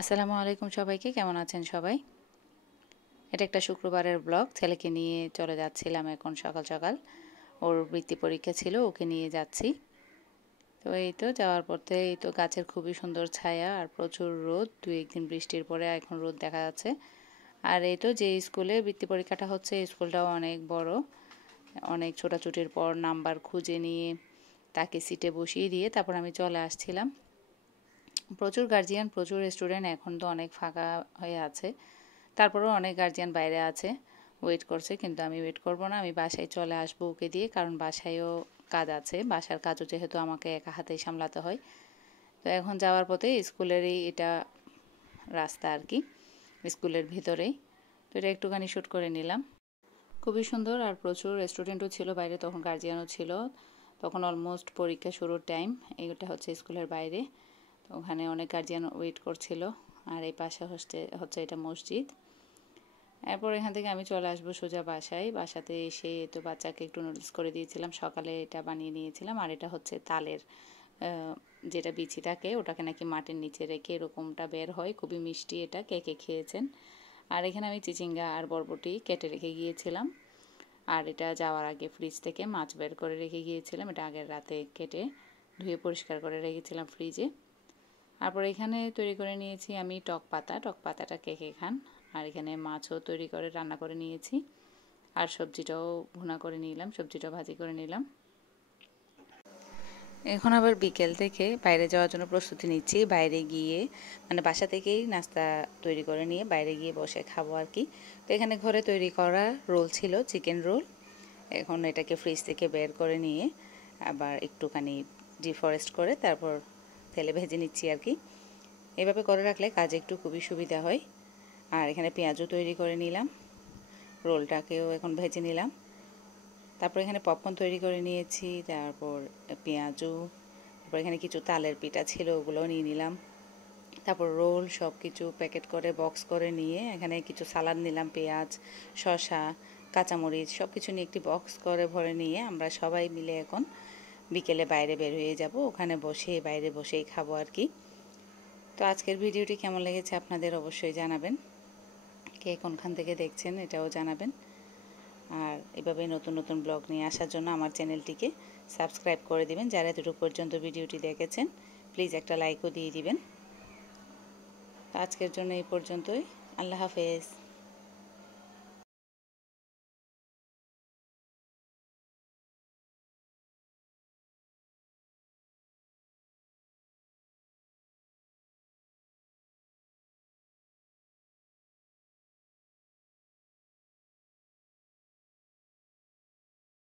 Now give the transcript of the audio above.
আসসালামু আলাইকুম সবাইকে, কেমন আছেন সবাই? এটা একটা শুক্রবারের ব্লগ। ছেলেকে নিয়ে চলে যাচ্ছিলাম এখন সকাল সকাল। ওর বৃত্তি পরীক্ষা ছিল, ওকে নিয়ে যাচ্ছি। তো এই তো যাওয়ার পথে এই তো গাছের খুবই সুন্দর ছায়া আর প্রচুর রোদ। 2-1 দিন বৃষ্টির পরে এখন রোদ দেখা যাচ্ছে। আর এই তো যে স্কুলে বৃত্তি পরীক্ষাটা হচ্ছে, স্কুলটাও অনেক বড়। অনেক ছোটাছুটির পর নাম্বার খুঁজে নিয়ে তাকে সিটে বসিয়ে দিয়ে তারপর আমি চলে আসছিলাম। প্রচুর গার্জিয়ান, প্রচুর স্টুডেন্ট, এখন তো অনেক ফাঁকা হয়ে আছে। তারপরেও অনেক গার্জিয়ান বাইরে আছে, ওয়েট করছে, কিন্তু আমি ওয়েট করব না, আমি বাসায় চলে আসবো ওকে দিয়ে, কারণ বাসায়ও কাজ আছে, বাসার কাজও যেহেতু আমাকে একা হাতেই সামলাতে হয়। তো এখন যাওয়ার পথে স্কুলেরই এটা রাস্তা আর কি, স্কুলের ভিতরেই। তো এটা একটুখানি শ্যুট করে নিলাম। খুবই সুন্দর, আর প্রচুর স্টুডেন্টও ছিল বাইরে, তখন গার্জিয়ানও ছিল। তখন অলমোস্ট পরীক্ষা শুরুর টাইম। এইটা হচ্ছে স্কুলের বাইরে। তো ওখানে অনেক গার্জিয়ান ওয়েট করছিল। আর এই পাশে হচ্ছে এটা মসজিদ। এরপর এখান থেকে আমি চলে আসবো সোজা বাসায়। বাসাতে এসে তো বাচ্চাকে একটু নুডলস করে দিয়েছিলাম, সকালে এটা বানিয়ে নিয়েছিলাম। আর এটা হচ্ছে তালের যেটা বিচি থাকে, ওটাকে নাকি মাটির নিচে রেখে এরকমটা বের হয়, খুবই মিষ্টি। এটা কে কে খেয়েছেন? আর এখানে আমি চিচিঙ্গা আর বরবটি কেটে রেখে গিয়েছিলাম। আর এটা যাওয়ার আগে ফ্রিজ থেকে মাছ বের করে রেখে গিয়েছিলাম, এটা আগের রাতে কেটে ধুয়ে পরিষ্কার করে রেখেছিলাম ফ্রিজে। তারপর এখানে তৈরি করে নিয়েছি আমি টক পাতা। টক পাতাটা কে কে খান? আর এখানে মাছও তৈরি করে রান্না করে নিয়েছি। আর সবজিটাও ভুনা করে নিলাম, সবজিটাও ভাজি করে নিলাম। এখন আবার বিকেল থেকে বাইরে যাওয়ার জন্য প্রস্তুতি নিচ্ছি। বাইরে গিয়ে মানে বাসা থেকেই নাস্তা তৈরি করে নিয়ে বাইরে গিয়ে বসে খাবো আর কি। তো এখানে ঘরে তৈরি করা রোল ছিল, চিকেন রোল। এখন এটাকে ফ্রিজ থেকে বের করে নিয়ে আবার একটুখানি ডিফরেস্ট করে তারপর তেলে ভেজে নিচ্ছি আর কি। এভাবে করে রাখলে কাজে একটু খুবই সুবিধা হয়। আর এখানে পেঁয়াজও তৈরি করে নিলাম, রোলটাকেও এখন ভেজে নিলাম। তারপর এখানে পপকর্ন তৈরি করে নিয়েছি, তারপর পেঁয়াজু, তারপর এখানে কিছু তালের পিঠা ছিল, ওগুলোও নিয়ে নিলাম। তারপর রোল সব কিছু প্যাকেট করে বক্স করে নিয়ে এখানে কিছু সালাদ নিলাম, পেঁয়াজ, শসা, কাঁচামরিচ সব কিছু নিয়ে একটি বক্স করে ভরে নিয়ে আমরা সবাই মিলে এখন বিকেলে বাইরে বের হয়ে যাব, ওখানে বসে বাইরে বসেই খাবো আর কি। তো আজকের ভিডিওটি কেমন লেগেছে আপনাদের অবশ্যই জানাবেন, কে কোনখান থেকে দেখছেন এটাও জানাবেন। আর এভাবে নতুন নতুন ব্লগ নিয়ে আসার জন্য আমার চ্যানেলটিকে সাবস্ক্রাইব করে দিবেন। যারা এতটুকু পর্যন্ত ভিডিওটি দেখেছেন প্লিজ একটা লাইকও দিয়ে দিবেন। তো আজকের জন্য এই পর্যন্তই। আল্লাহ হাফেজ।